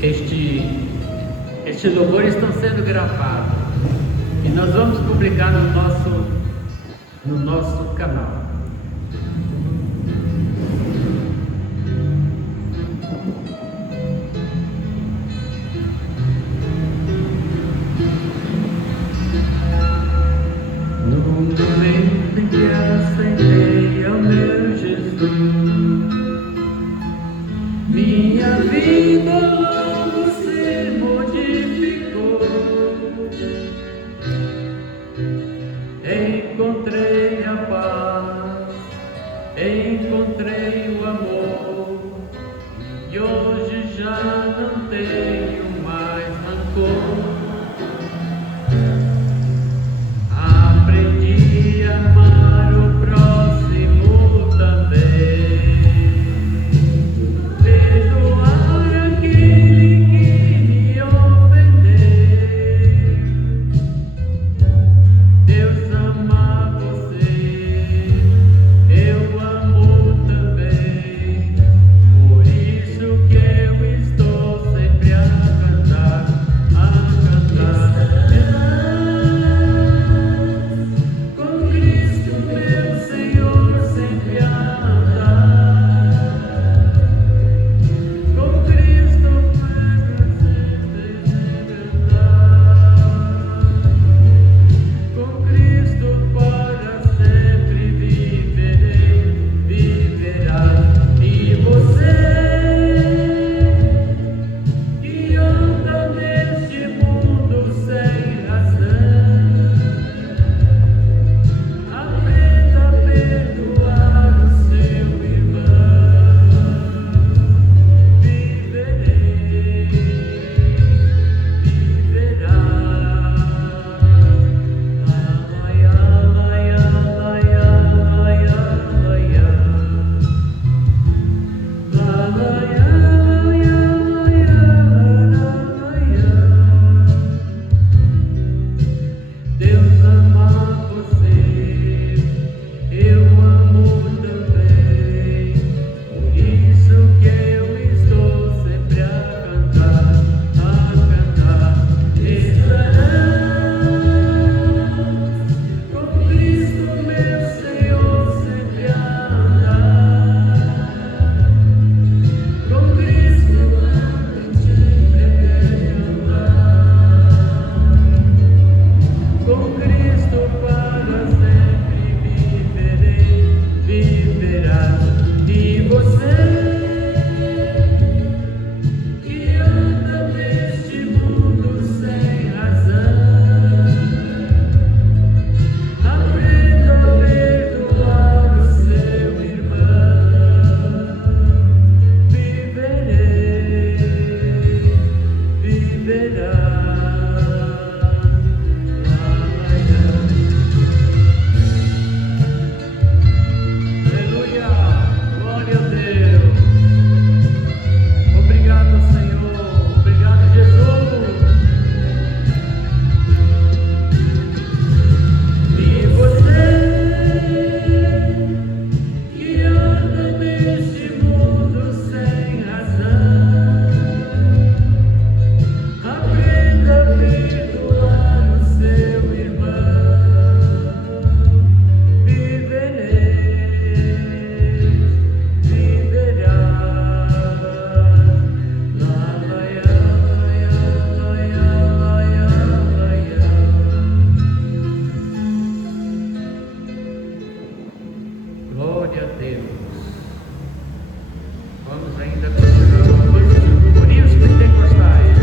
Estes louvores estão sendo gravados e nós vamos publicar no nosso canal. No momento em que aceitei ao meu Jesus, minha vida logo se modificou. Encontrei a paz, encontrei o amor, e hoje já não tenho mais rancor. Aprendi a amar o próximo também, perdoar aquele que me ofendeu. Deus ama você, eu amo também, por isso que eu estou sempre a cantar, a cantar. Com Cristo meu Senhor sempre a andar, com Cristo para sempre andar, com Cristo para sempre viverei, viverá. E você que anda neste mundo sem razão, aprenda a perdoar o seu irmão, viverei, viverá. Laia, laia, laia, laia, laia. La, laia, laia, laia, laia. Deus ama você, eu amo também, por isso que eu estou sempre a cantar, a cantar. Estarás com Cristo meu Senhor sempre a andar, com Cristo sempre andar, com Cristo para sempre viverei, viverá. E você que anda neste mundo sem razão, aprenda a perdoar o seu irmão, viverei, viverá. Aleluia, glória a Deus. Obrigado, Senhor. Obrigado, Jesus. E você que anda neste mundo sem razão, aprenda a perdoar o seu irmão, viverei, viverá. La, laia, laia, laia, laia, laia. Glória a Deus. Vamos ainda continuar com corinhos pentecostais.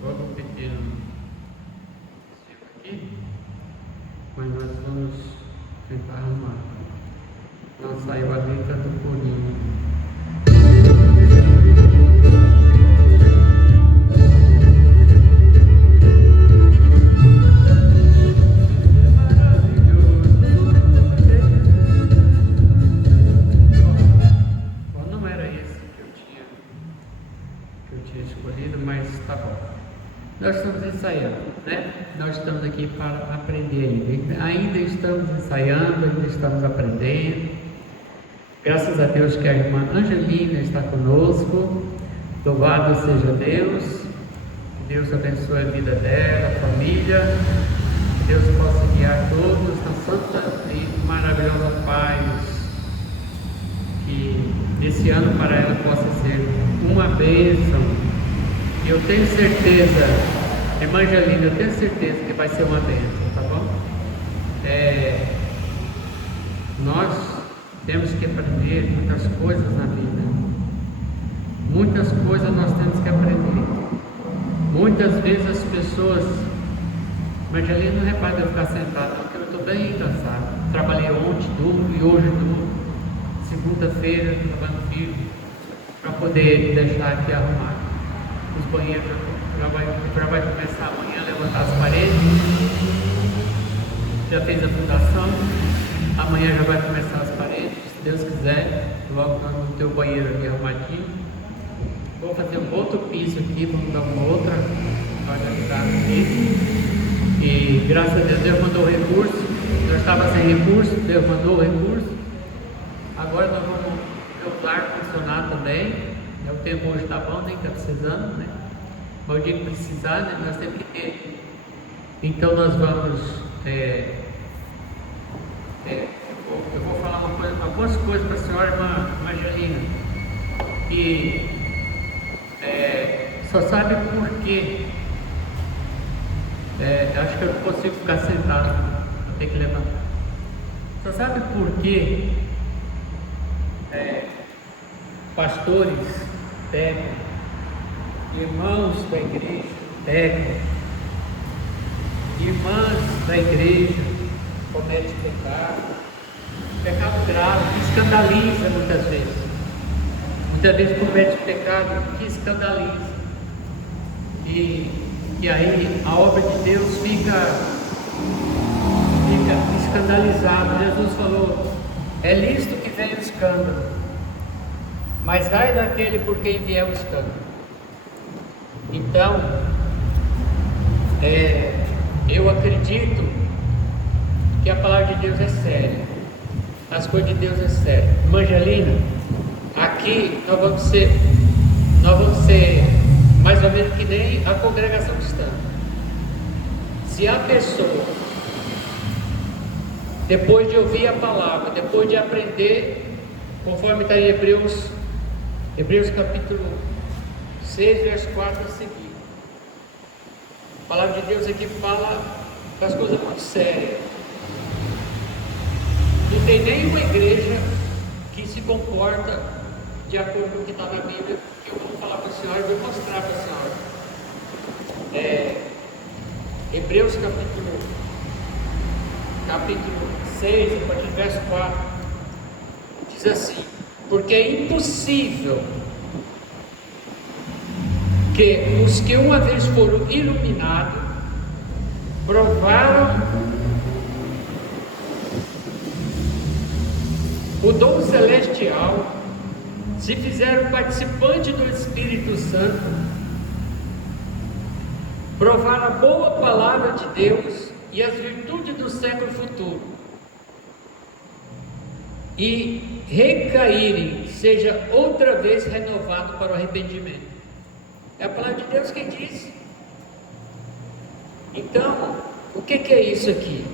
Vamos pedir aqui, mas nós vamos tentar arrumar. Não saiu a letra do corinho. para aprender ainda estamos ensaiando, ainda estamos aprendendo. Graças a Deus que a irmã Angelina está conosco. Louvado seja Deus. Que Deus abençoe a vida dela, a família. Que Deus possa guiar todos na santa e maravilhosa paz. Que esse ano para ela possa ser uma bênção. E eu tenho certeza, irmã Angelina, eu tenho certeza que vai ser uma bênção, tá bom? Nós temos que aprender muitas coisas na vida. Muitas coisas nós temos que aprender. Muitas vezes as pessoas, mas ali não repara de eu ficar sentado, porque eu estou bem cansado. Trabalhei ontem duro e hoje duro. Segunda-feira, trabalho firme, para poder deixar aqui arrumado. Os banheiros já vai começar amanhã a levantar as paredes. Já fez a fundação. Amanhã já vai começar as paredes, se Deus quiser. Logo nós vamos ter o banheiro aqui arrumadinho. Vou fazer um outro piso aqui, vamos dar uma outra ajudar aqui. E graças a Deus mandou o recurso. Eu estava sem recurso, Deus mandou o recurso. Agora nós vamos ver o lar funcionar também. O tempo hoje está bom, nem está precisando, né? Mas eu digo precisar, né? Nós temos que ter. Então nós vamos. Eu vou falar algumas coisas para a senhora, irmã Angelina. E só sabe por quê. Acho que eu não consigo ficar sentado, vou ter que levantar. Só sabe por quê? Pastores pegam, irmãos da igreja pegam, irmãs da igreja cometem pecado grave, que escandaliza muitas vezes comete pecado que escandaliza, e aí a obra de Deus fica escandalizada. Jesus falou: é lícito que venha o escândalo, mas ai daquele por quem vier o escândalo. Então, eu acredito que a palavra de Deus é séria, as coisas de Deus é séria. Irmã Angelina, aqui nós vamos ser mais ou menos que nem a congregação cristã. Se a pessoa, depois de ouvir a palavra, depois de aprender, conforme está em Hebreus capítulo 6, verso 4 a seguir, a palavra de Deus aqui fala das coisas muito sérias. Não tem nenhuma igreja que se comporta de acordo com o que está na Bíblia, que eu vou falar para a senhora, eu vou mostrar para a senhora. Hebreus capítulo 6, a partir do verso 4, diz assim: porque é impossível que os que uma vez foram iluminados, provaram o dom celestial, se fizeram participantes do Espírito Santo, provaram a boa palavra de Deus e as virtudes do século futuro, e recaírem, seja outra vez renovado para o arrependimento. É a palavra de Deus que diz. Então, o que é isso aqui?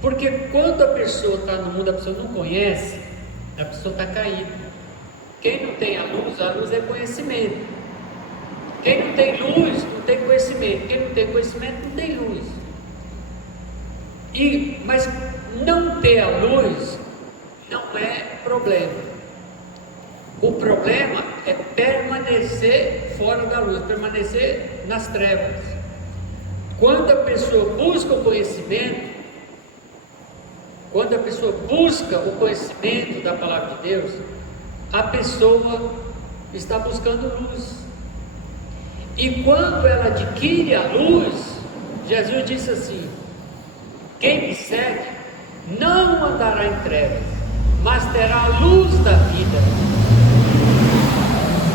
Porque quando a pessoa está no mundo, a pessoa não conhece, a pessoa está caída. Quem não tem a luz é conhecimento. Quem não tem luz, não tem conhecimento. Quem não tem conhecimento, não tem luz. Mas não ter a luz não é problema. O problema é permanecer fora da luz, permanecer nas trevas. Quando a pessoa busca o conhecimento, da palavra de Deus, a pessoa está buscando luz. E quando ela adquire a luz, Jesus disse assim: quem me segue não andará em trevas, mas terá a luz da vida.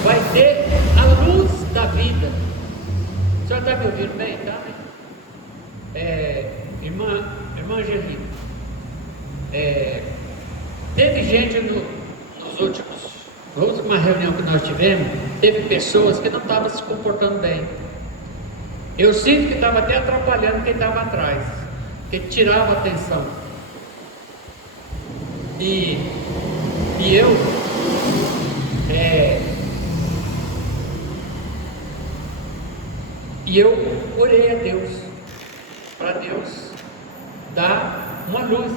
Vai ter a luz da vida. O senhor está me ouvindo bem? Tá? Irmã Angelina, teve gente na última reunião que nós tivemos, teve pessoas que não estavam se comportando bem. Eu sinto que estava até atrapalhando quem estava atrás, que tirava a atenção. E eu orei a Deus, para Deus dar uma luz,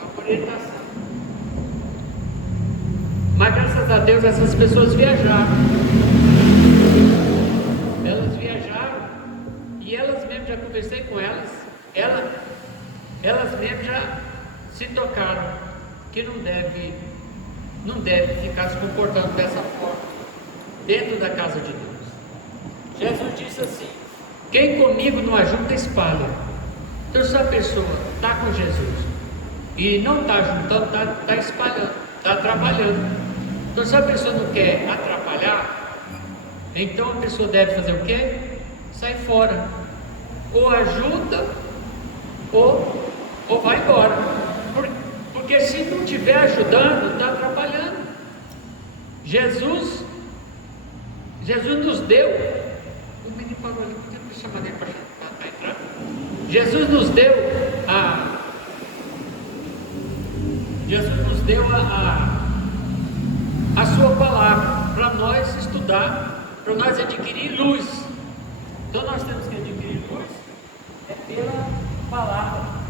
uma orientação. Mas graças a Deus essas pessoas viajaram. Elas viajaram e elas mesmas, já conversei com elas, elas mesmas já se tocaram que não deve ficar se comportando dessa forma dentro da casa de Deus. Jesus disse assim: quem comigo não ajunta, espalha. Então, se a pessoa está com Jesus e não está juntando, está espalhando, está atrapalhando. Então, se a pessoa não quer atrapalhar, então a pessoa deve fazer o quê? Sai fora. Ou ajuda, ou vai embora. Porque se não estiver ajudando, está atrapalhando. Jesus nos deu. O menino parou ali, podia me chamar ele para entrar. Jesus nos deu a sua palavra para nós estudar, para nós adquirir luz. Então nós temos que adquirir luz pela palavra.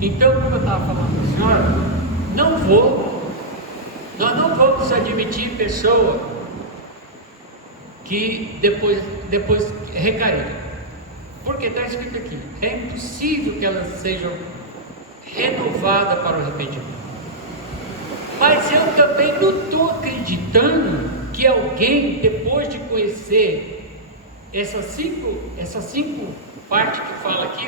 Então, como eu estava falando para a senhora, nós não vamos admitir pessoa que depois recaíram, porque está escrito aqui, é impossível que elas sejam renovadas para o arrependimento. Mas eu também não estou acreditando que alguém, depois de conhecer essas cinco partes que fala aqui,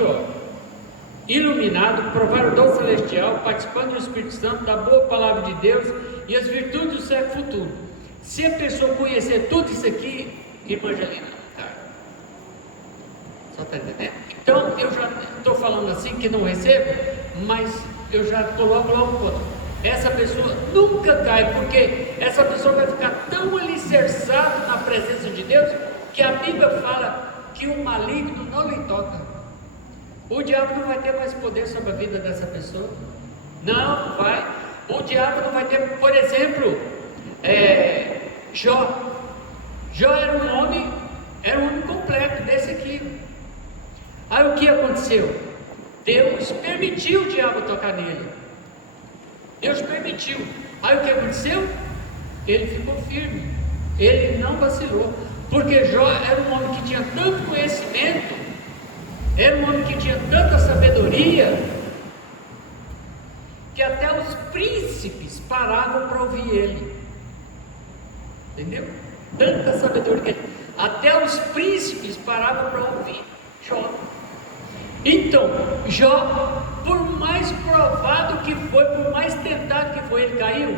iluminado, provar o dom celestial, participando do Espírito Santo, da boa palavra de Deus e as virtudes do século futuro. Se a pessoa conhecer tudo isso aqui, irmã Angelina, só está entendendo? Então, eu já estou falando assim que não recebo, mas eu já estou logo contra. Essa pessoa nunca cai, porque essa pessoa vai ficar tão alicerçada na presença de Deus, que a Bíblia fala que o maligno não lhe toca. O diabo não vai ter mais poder sobre a vida dessa pessoa. Não vai. O diabo não vai ter, por exemplo, Jó. Jó era um homem completo desse aqui. Aí o que aconteceu? Deus permitiu o diabo tocar nele. Deus permitiu. Aí o que aconteceu? Ele ficou firme. Ele não vacilou. Porque Jó era um homem que tinha tanto conhecimento, era um homem que tinha tanta sabedoria, que até os príncipes paravam para ouvir ele. Entendeu? Tanta sabedoria, até os príncipes paravam para ouvir Jó. Então, Jó, por mais provado que foi, por mais tentado que foi, ele caiu?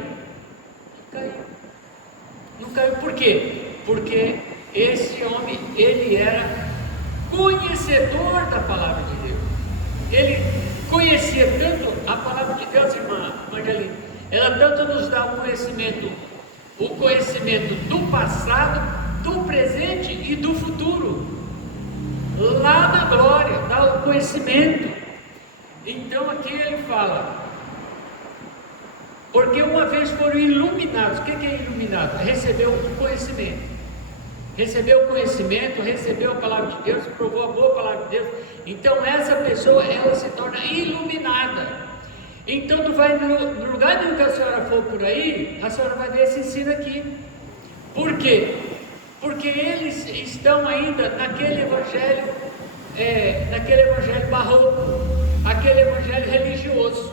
Não caiu. Por quê? Porque esse homem, ele era conhecedor da palavra de Deus. Ele conhecia tanto a palavra de Deus, irmã Angelina. Ela tanto nos dá o conhecimento do passado, do presente e do futuro. Lá na glória, dá o conhecimento. Então aqui ele fala, porque uma vez foram iluminados. O que é iluminado? Recebeu o conhecimento. Recebeu o conhecimento, recebeu a palavra de Deus, provou a boa palavra de Deus. Então essa pessoa, ela se torna iluminada. Então não vai, no lugar nenhum que a senhora for por aí, a senhora vai ver esse ensino aqui. Por quê? Porque eles estão ainda naquele evangelho barroco, aquele evangelho religioso.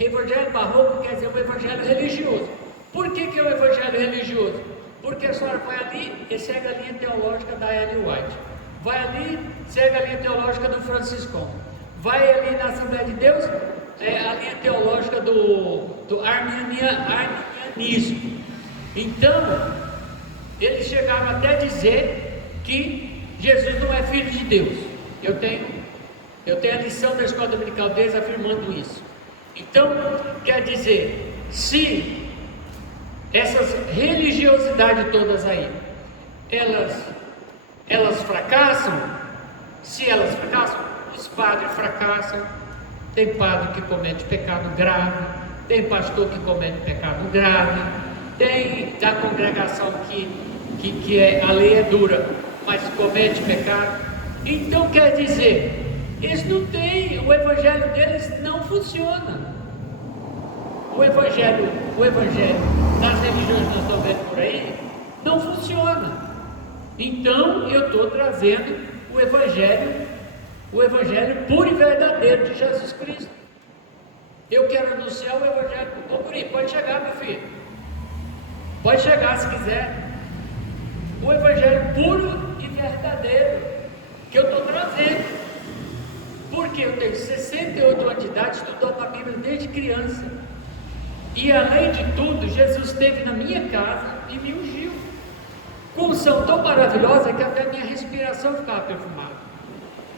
Evangelho barroco quer dizer um evangelho religioso. Por que é o evangelho religioso? Porque a senhora vai ali e segue a linha teológica da Ellen White, vai ali, segue a linha teológica do Franciscão, vai ali na Assembleia de Deus, a linha teológica do arminianismo. Então eles chegaram até a dizer que Jesus não é filho de Deus. Eu tenho a lição da escola dominical deles afirmando isso. Então, quer dizer, se essas religiosidades todas aí, elas fracassam, se elas fracassam, os padres fracassam, tem padre que comete pecado grave, tem pastor que comete pecado grave, tem da congregação que a lei é dura, mas comete pecado. Então quer dizer, eles não têm, o evangelho deles não funciona. O evangelho das religiões que nós estamos vendo por aí não funciona. Então eu estou trazendo o evangelho puro e verdadeiro de Jesus Cristo. Eu quero anunciar o evangelho. Ô Guri, pode chegar, meu filho, pode chegar se quiser. O evangelho puro e verdadeiro que eu estou trazendo, porque eu tenho 68 anos de idade, estudando a Bíblia desde criança, e além de tudo, Jesus esteve na minha casa e me ungiu com unção tão maravilhosa que até minha respiração ficava perfumada.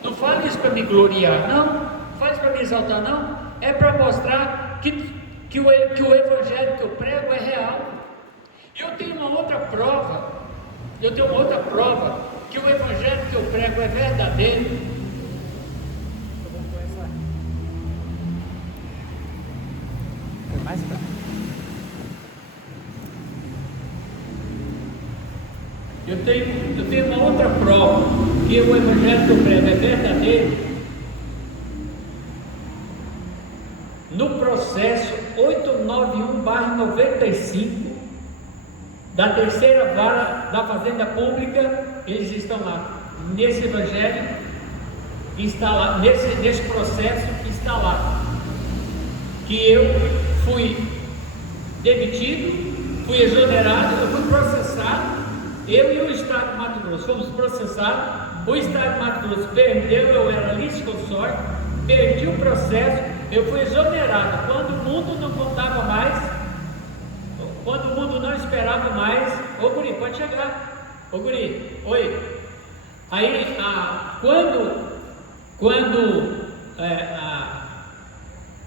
Não fala isso para me gloriar, não faz para me exaltar, não, é para mostrar que o evangelho que eu prego é real. Eu tenho uma outra prova que o evangelho que eu prego é verdadeiro. Mais pra... Eu tenho uma outra prova que o evangelho que eu prego é verdadeiro. No processo 891/95 da terceira vara da Fazenda Pública, eles estão lá. Nesse evangelho está lá, nesse processo está lá que eu fui demitido, fui exonerado, eu fui processado, eu e o Estado de Mato Grosso fomos processados, o Estado de Mato Grosso perdeu, eu era litisconsorte, perdi o processo, eu fui exonerado, quando o mundo não contava mais, quando o mundo não esperava mais. Ô Guri, pode chegar, ô Guri, oi, aí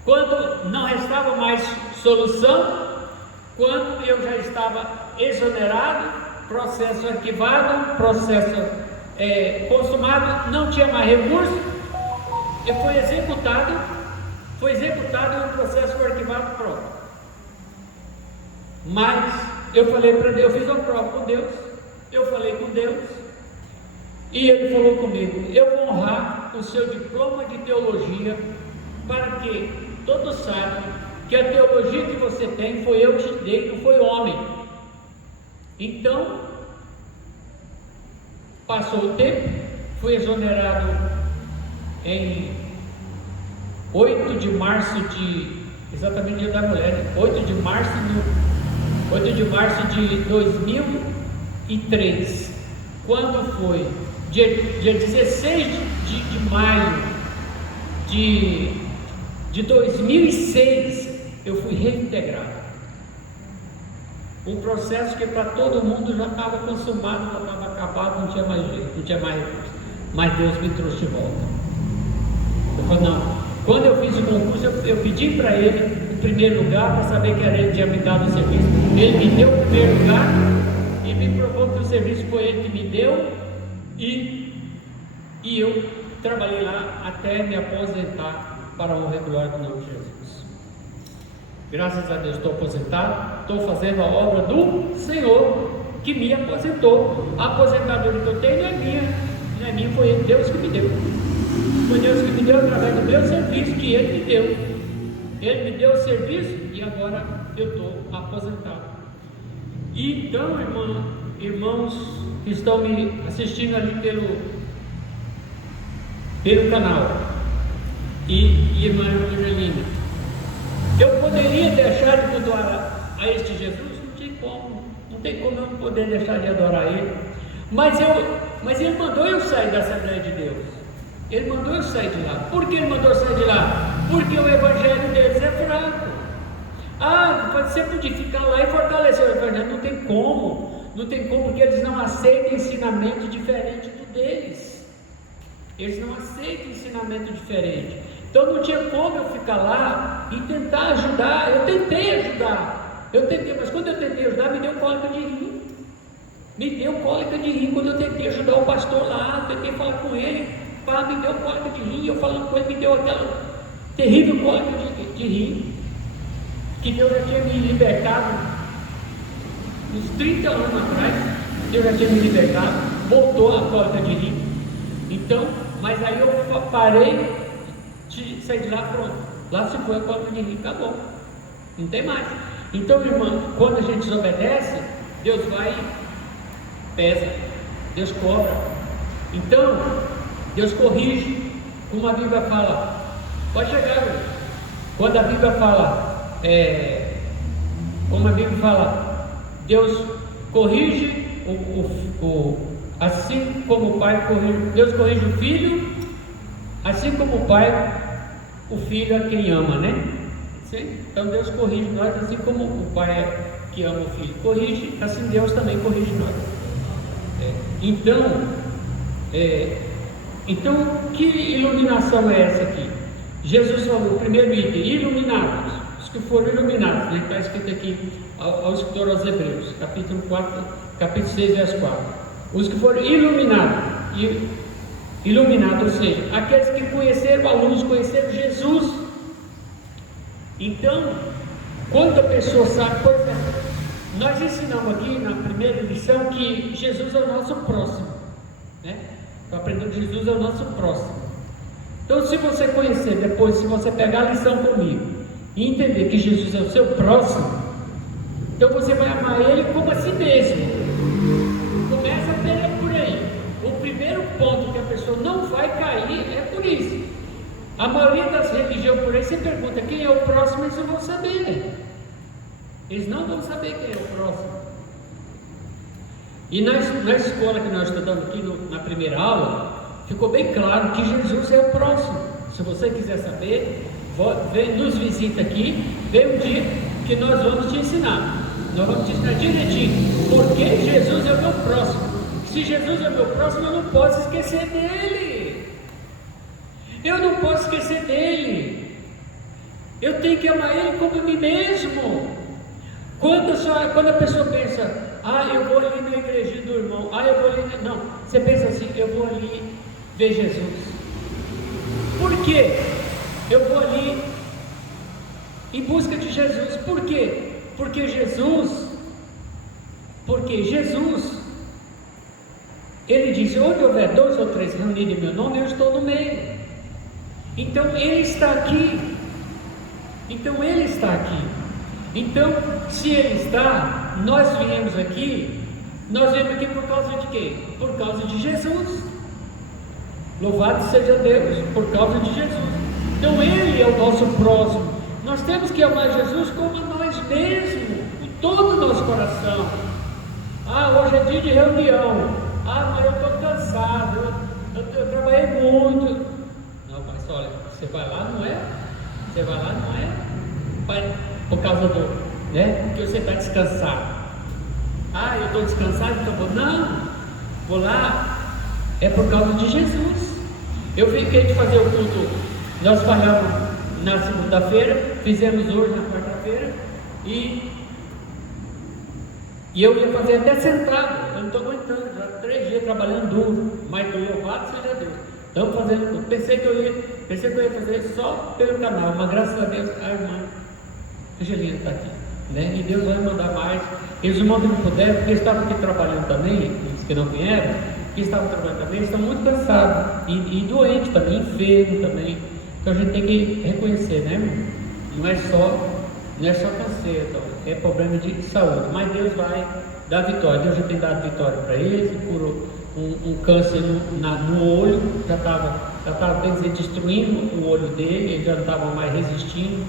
quando não restava mais solução, quando eu já estava exonerado, processo arquivado, processo consumado, não tinha mais recurso, e foi executado e o processo foi arquivado, pronto. Mas eu falei para Deus, eu fiz uma prova com Deus, eu falei com Deus, e Ele falou comigo: eu vou honrar o seu diploma de teologia, para que todos saibam que a teologia que você tem foi eu que te dei, não foi homem. Então, passou o tempo, fui exonerado em 8 de março exatamente Dia da Mulher, né? 8 de março de 2003. Quando foi? Dia 16 de maio de 2006, eu fui reintegrado. Um processo que para todo mundo já estava consumado, já estava acabado, não tinha mais jeito, não tinha mais recurso. Mas Deus me trouxe de volta. Eu falei, não. Quando eu fiz o concurso, eu pedi para ele, em primeiro lugar, para saber que era ele que tinha me dado o serviço. Ele me deu o primeiro lugar e me provou que o serviço foi ele que me deu, e eu trabalhei lá até me aposentar para a honra e glória do nome de Jesus. Graças a Deus estou aposentado, estou fazendo a obra do Senhor que me aposentou. A aposentadoria que eu tenho não é minha, foi Deus que me deu. Foi Deus que me deu através do meu serviço que Ele me deu. Ele me deu o serviço e agora eu estou aposentado. Então, irmãos que estão me assistindo ali pelo canal, e irmã Angelina, eu poderia deixar de adorar a este Jesus? Não tem como eu poder deixar de adorar Ele, mas Ele mandou eu sair da Assembleia de Deus, Ele mandou eu sair de lá. Por que Ele mandou eu sair de lá? Porque o Evangelho deles é fraco. Você pode ficar lá e fortalecer o Evangelho, não tem como, porque eles não aceitam ensinamento diferente do deles. Eles não aceitam ensinamento diferente. Então não tinha como eu ficar lá e tentar ajudar. Eu tentei ajudar, mas quando eu tentei ajudar, me deu cólica de rir. Me deu cólica de rir quando eu tentei ajudar o pastor lá, tentei falar com ele, me deu cólica de rir. Eu falando com ele, me deu aquela terrível cólica de rir. Que Deus já tinha me libertado uns 30 anos atrás. Deus já tinha me libertado, voltou a cólica de rir. Então, mas aí eu parei de sair de lá, pronto. Lá se foi a cólica de rir, acabou. Não tem mais. Então, irmão, quando a gente desobedece, Deus vai e pesa, Deus cobra. Então, Deus corrige, como a Bíblia fala. Pode chegar, irmão. Quando a Bíblia fala, como a Bíblia fala, Deus corrige assim como o pai corrige, Deus corrige o filho, assim como o pai, o filho é quem ama, né? Sim? Então Deus corrige nós, assim como o pai é que ama o filho corrige, assim Deus também corrige nós. Então, que iluminação é essa aqui? Jesus falou, primeiro item, iluminados, os que foram iluminados, né? Está escrito aqui ao escritor aos Hebreus, capítulo 4, capítulo 6, verso 4. Os que foram iluminados, ou seja, aqueles que conheceram a luz, conheceram Jesus. Então, quando a pessoa sabe, por exemplo, nós ensinamos aqui na primeira lição que Jesus é o nosso próximo, né? Aprendendo que Jesus é o nosso próximo. Então, se você conhecer depois, se você pegar a lição comigo e entender que Jesus é o seu próximo, então você vai amar Ele como a si mesmo. Começa por aí. O primeiro ponto que a pessoa não vai cair é por isso. A maioria das religiões por aí, você pergunta quem é o próximo, eles não vão saber. Eles não vão saber quem é o próximo. E na escola que nós estudamos aqui na primeira aula, ficou bem claro que Jesus é o próximo. Se você quiser saber, nos visita aqui, vem um dia que nós vamos te ensinar. Nós vamos te ensinar direitinho, porque Jesus é o meu próximo. Se Jesus é o meu próximo, eu não posso esquecer dele. Eu não posso esquecer dele. Eu tenho que amar ele como a mim mesmo. Quando a pessoa pensa, eu vou ali na igrejinha do irmão, eu vou ali. Não, você pensa assim, eu vou ali ver Jesus. Por quê? Eu vou ali em busca de Jesus. Por quê? Porque Jesus, Ele disse, onde houver 2 ou 3 reunidos em meu nome, eu estou no meio. Então Ele está aqui. Então, se Ele está, nós viemos aqui por causa de quê? Por causa de Jesus. Louvado seja Deus, por causa de Jesus. Então Ele é o nosso próximo. Nós temos que amar Jesus como a nós mesmos, com todo o nosso coração. Hoje é dia de reunião. Mas eu estou cansado, eu trabalhei muito. Não, mas olha, você vai lá, não é? Por causa porque você está descansado. Eu estou descansado, então vou lá, é por causa de Jesus. Eu fiquei de fazer o culto, nós falhamos na segunda-feira, fizemos hoje na quarta-feira, e eu ia fazer até sentado, eu não estou aguentando, já 3 dias trabalhando duro, mas louvado seja Deus, estamos fazendo, pensei que eu ia fazer só pelo canal, mas graças a Deus a irmã Angelina está aqui, né? E Deus vai mandar mais. Eles irmãos que não puderam, porque eles estavam aqui trabalhando também, os que não vieram, que estavam trabalhando também, estão muito cansados, e doentes também, enfermos também. Então a gente tem que reconhecer, né, irmão? Não é só canseiro, então, é problema de saúde, mas Deus vai dar vitória. Deus já tem dado vitória para eles, curou um câncer no olho, já estava, bem dizer, destruindo o olho dele, ele já não estava mais resistindo,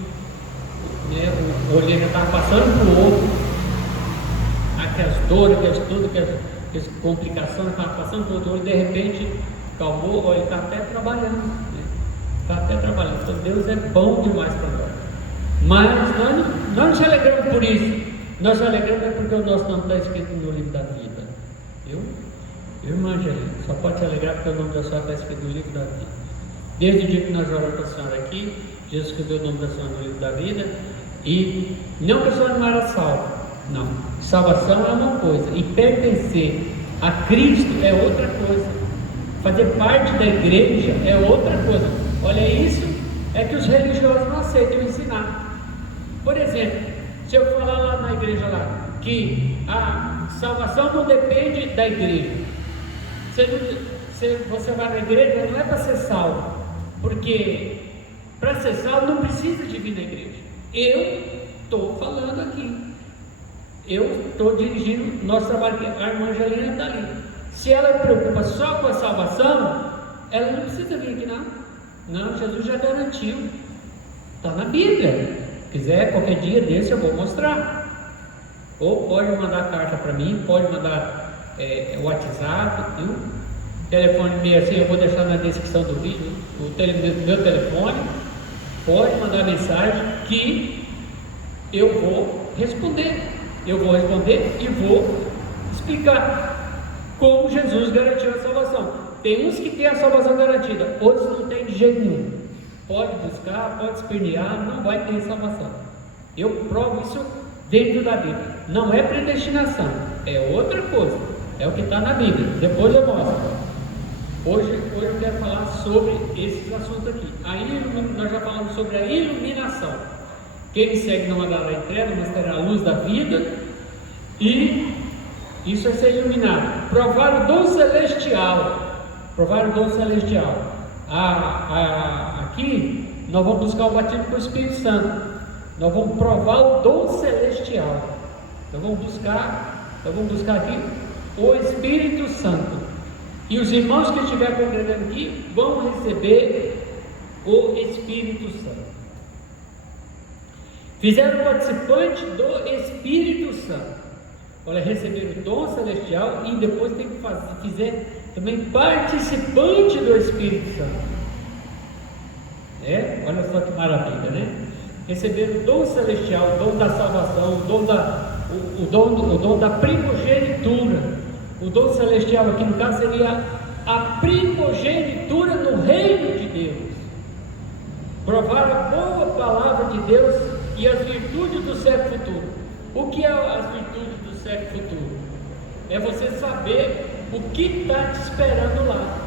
né? O olho já estava passando para o outro, aquelas dores, aquelas complicações, estava passando para o outro olho, de repente calmou, ele está até trabalhando, né? Está até trabalhando. Então Deus é bom demais para nós. Mas nós não nos alegramos por isso. Nós nos alegramos porque o nosso nome está escrito no livro da vida. Viu? Irmã Angelina, só pode se alegrar porque o nome da senhora está escrito no livro da vida. Desde o dia que nós oramos para a senhora aqui, Jesus escreveu o nome da senhora no livro da vida. E não que a senhora não era salva, não. Salvação é uma coisa, e pertencer a Cristo é outra coisa. Fazer parte da igreja é outra coisa. Olha, isso é que os religiosos não aceitam ensinar. Por exemplo, se eu falar lá na igreja lá que a salvação não depende da igreja, você vai na igreja, não é para ser salvo, porque para ser salvo não precisa de vir na igreja. Eu estou falando aqui, eu estou dirigindo nosso trabalho aqui. A irmã Angelina está ali. Se ela se preocupa só com a salvação, ela não precisa vir aqui, não. Não, Jesus já garantiu, está na Bíblia. Se quiser, qualquer dia desse eu vou mostrar. Ou pode mandar carta para mim, pode mandar WhatsApp, viu? Telefone meu assim, eu vou deixar na descrição do vídeo, meu telefone. Pode mandar mensagem que eu vou responder. Eu vou responder e vou explicar como Jesus garantiu a salvação. Tem uns que têm a salvação garantida, outros não têm de jeito nenhum. Pode buscar, pode espernear, não vai ter salvação. Eu provo isso dentro da Bíblia. Não é predestinação, é outra coisa. É o que está na Bíblia. Depois eu mostro. Hoje eu quero falar sobre esses assuntos aqui. Nós já falamos sobre a iluminação. Quem me segue não andará em trevas, mas terá a luz da vida. E isso é ser iluminado. Provar o dom celestial. Provar o dom celestial. Aqui nós vamos buscar o batismo com o Espírito Santo. Nós vamos provar o dom celestial. Nós vamos buscar aqui o Espírito Santo. E os irmãos que estiverem congregando aqui vão receber o Espírito Santo. Fizeram participante do Espírito Santo. Olha, receber o dom celestial e depois tem que fizer também participante do Espírito Santo. Olha só que maravilha, né? Receber o dom celestial, o dom da salvação, o dom da primogenitura. O dom celestial aqui no caso seria a primogenitura no reino de Deus. Provar a boa palavra de Deus e as virtudes do século futuro. O que é as virtudes do século futuro? É você saber o que está te esperando lá.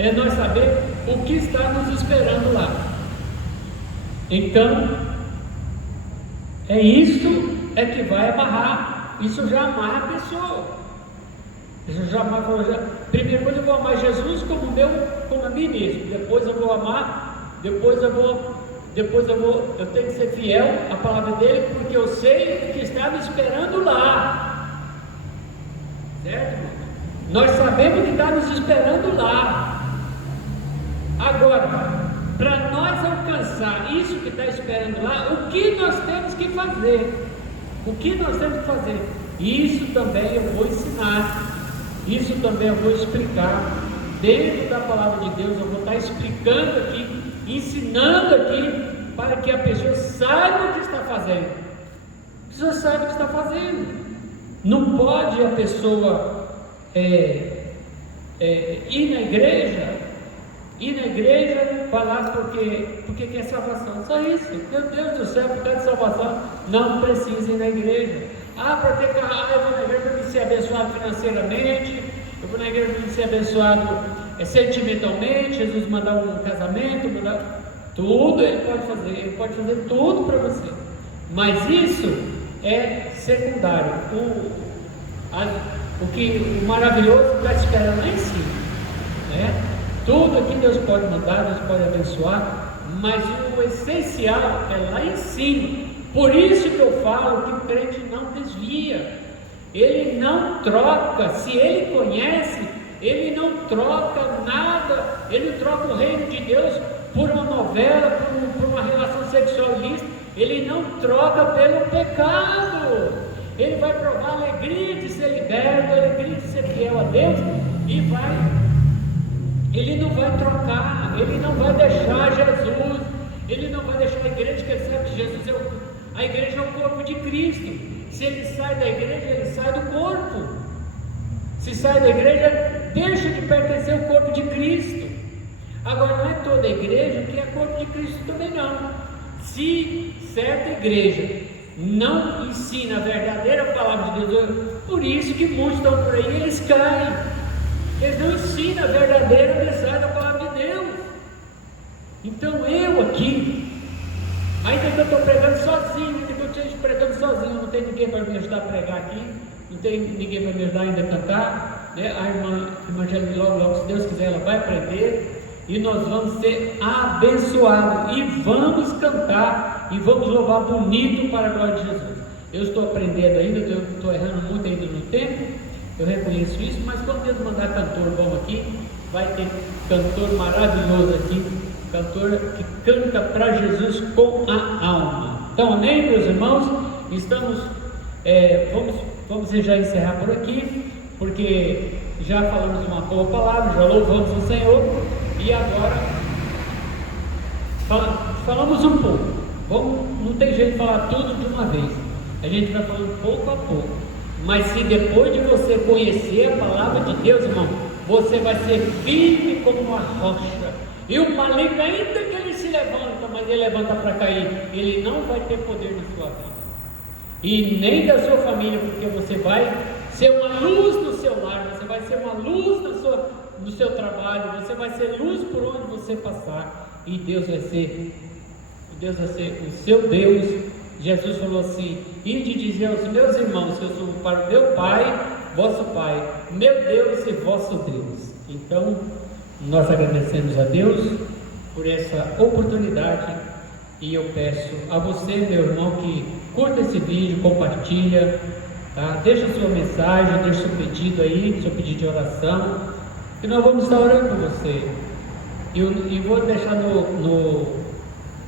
É nós saber o que está nos esperando lá. Então, isso é que vai amarrar. Isso já amarra a pessoa. Isso já amarra. Primeira coisa, eu vou amar Jesus como a mim mesmo. Depois eu vou amar. Depois eu tenho que ser fiel à palavra dele, porque eu sei o que está me esperando lá. Certo? Nós sabemos o que está nos esperando lá. Agora, para nós alcançar isso que está esperando lá, o que nós temos que fazer? O que nós temos que fazer? Isso também eu vou ensinar. Isso também eu vou explicar. Dentro da palavra de Deus eu vou estar explicando aqui, ensinando aqui, para que a pessoa saiba o que está fazendo. A pessoa saiba o que está fazendo. Não pode a pessoa ir na igreja falar porque quer salvação. Só isso. Meu Deus do céu, por causa de salvação, não precisa ir na igreja. Para ter carro, eu vou na igreja para me ser abençoado financeiramente, eu vou na igreja para me ser abençoado sentimentalmente, Jesus mandar um casamento, tudo ele pode fazer tudo para você, mas isso é secundário. O maravilhoso está esperando lá em cima, né? Tudo aqui Deus pode mandar, Deus pode abençoar, mas o essencial é lá em cima. Por isso que eu falo que o crente não desvia, ele não troca. Se ele conhece, ele não troca nada, ele não troca o reino de Deus por uma novela, por uma relação sexual ilícita. Ele não troca pelo pecado. Ele vai provar a alegria de ser liberto, a alegria de ser fiel a Deus, e ele não vai trocar, ele não vai deixar Jesus, ele não vai deixar a igreja, que ele sabe que Jesus a igreja é o corpo de Cristo. Se ele sai da igreja, ele sai do corpo. Se sai da igreja, deixa de pertencer ao corpo de Cristo. Agora, não é toda igreja que é corpo de Cristo também não. Se certa igreja não ensina a verdadeira palavra de Deus, por isso que muitos estão por aí, eles caem. Eles não ensinam a verdadeira mensagem da palavra de Deus. Então eu aqui, ainda que eu estou pregando sozinho, ainda que eu esteja pregando sozinho, não tem ninguém para me ajudar a pregar aqui, não tem ninguém para me ajudar ainda a cantar, né? A irmã Evangelina, logo, se Deus quiser, ela vai aprender, e nós vamos ser abençoados, e vamos cantar, e vamos louvar bonito para a glória de Jesus. Eu estou aprendendo ainda, eu estou errando muito ainda no tempo, eu reconheço isso, mas quando Deus mandar cantor bom aqui, vai ter cantor maravilhoso aqui, cantor que canta para Jesus com a alma. Então, amém, meus irmãos? Estamos, vamos já encerrar por aqui, porque já falamos uma boa palavra, já louvamos o Senhor, e agora falamos um pouco. Não tem jeito de falar tudo de uma vez, a gente vai falando pouco a pouco, mas se depois de você conhecer a palavra de Deus, irmão, você vai ser firme como uma rocha, e o maligno, ainda que ele se levanta, mas ele levanta para cair, ele não vai ter poder na sua vida, e nem da sua família, porque você vai ser uma luz no seu lar, você vai ser uma luz no seu trabalho, você vai ser luz por onde você passar, e Deus vai ser o seu Deus. Jesus falou assim: ide dizer aos meus irmãos que eu sou para o meu Pai, vosso Pai, meu Deus e vosso Deus. Então, nós agradecemos a Deus por essa oportunidade, e eu peço a você, meu irmão, que curta esse vídeo, compartilha, tá? Deixa sua mensagem, deixa seu pedido aí, seu pedido de oração, que nós vamos estar orando por você. E vou deixar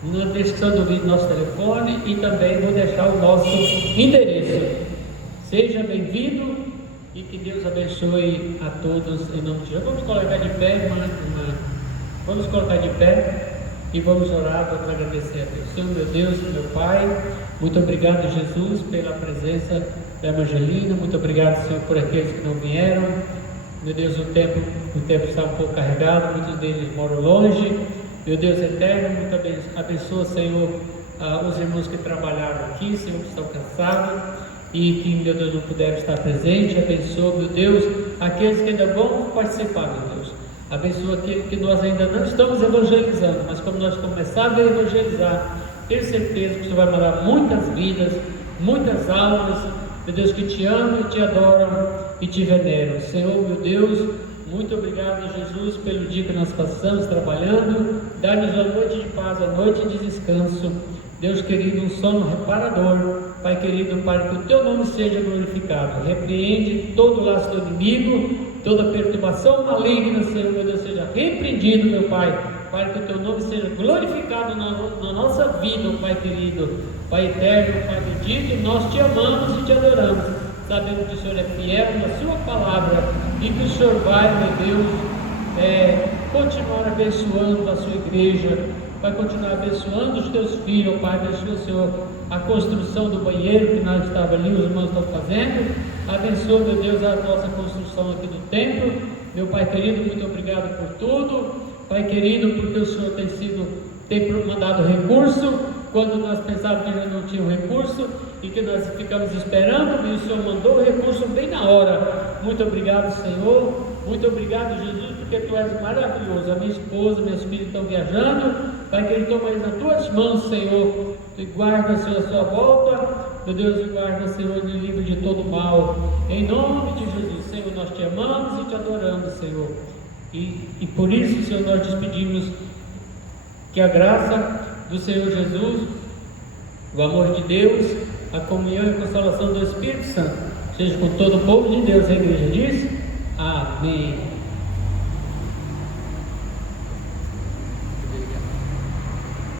na descrição do vídeo nosso telefone, e também vou deixar o nosso endereço. Seja bem-vindo e que Deus abençoe a todos em nome de Jesus. Vamos colocar de pé, irmã. Vamos colocar de pé e vamos orar para agradecer a Deus. Senhor, meu Deus, meu Pai, muito obrigado, Jesus, pela presença da Evangelina. Muito obrigado, Senhor, por aqueles que não vieram. Meu Deus, o tempo está um pouco carregado, muitos deles moram longe. Meu Deus eterno, muito abençoa, Senhor, os irmãos que trabalharam aqui, Senhor, que estão cansados e que, meu Deus, não puderam estar presentes. Abençoa, meu Deus, aqueles que ainda vão participar, meu Deus. Abençoa aqueles que nós ainda não estamos evangelizando, mas como nós começarmos a evangelizar, tenho certeza que o Senhor vai mandar muitas vidas, muitas almas, meu Deus, que te amam, te adoram e te veneram. Senhor, meu Deus, muito obrigado, Jesus, pelo dia que nós passamos trabalhando. Dá-nos a noite de paz, a noite de descanso. Deus querido, um sono reparador. Pai querido, para que o teu nome seja glorificado. Repreende todo laço do inimigo, toda perturbação maligna, Senhor, meu Deus, seja repreendido, meu Pai, para que o teu nome seja glorificado na nossa vida, Pai querido. Pai eterno, Pai bendito, nós te amamos e te adoramos. Sabemos que o Senhor é fiel na sua palavra e que o Senhor vai, meu Deus, continuar abençoando a sua igreja, vai continuar abençoando os teus filhos, Pai. Abençoa, Senhor, a construção do banheiro que nós estávamos ali, os irmãos estão fazendo. Abençoa, meu Deus, a nossa construção aqui do templo. Meu Pai querido, muito obrigado por tudo. Pai querido, porque o Senhor tem mandado recurso quando nós pensávamos que já não tinha um recurso e que nós ficamos esperando, e o Senhor mandou o recurso bem na hora. Muito obrigado, Senhor. Muito obrigado, Jesus, porque Tu és maravilhoso. A minha esposa, meus filhos estão viajando. Pai querido, toma eles nas Tuas mãos, Senhor, e guarda, Senhor, a sua volta. Meu Deus, e guarda, Senhor, e livre de todo mal. Em nome de Jesus, Senhor, nós te amamos e te adoramos, Senhor. E por isso, Senhor, nós despedimos que a graça do Senhor Jesus, o amor de Deus, a comunhão e a consolação do Espírito Santo seja com todo o povo de Deus. A igreja diz: amém.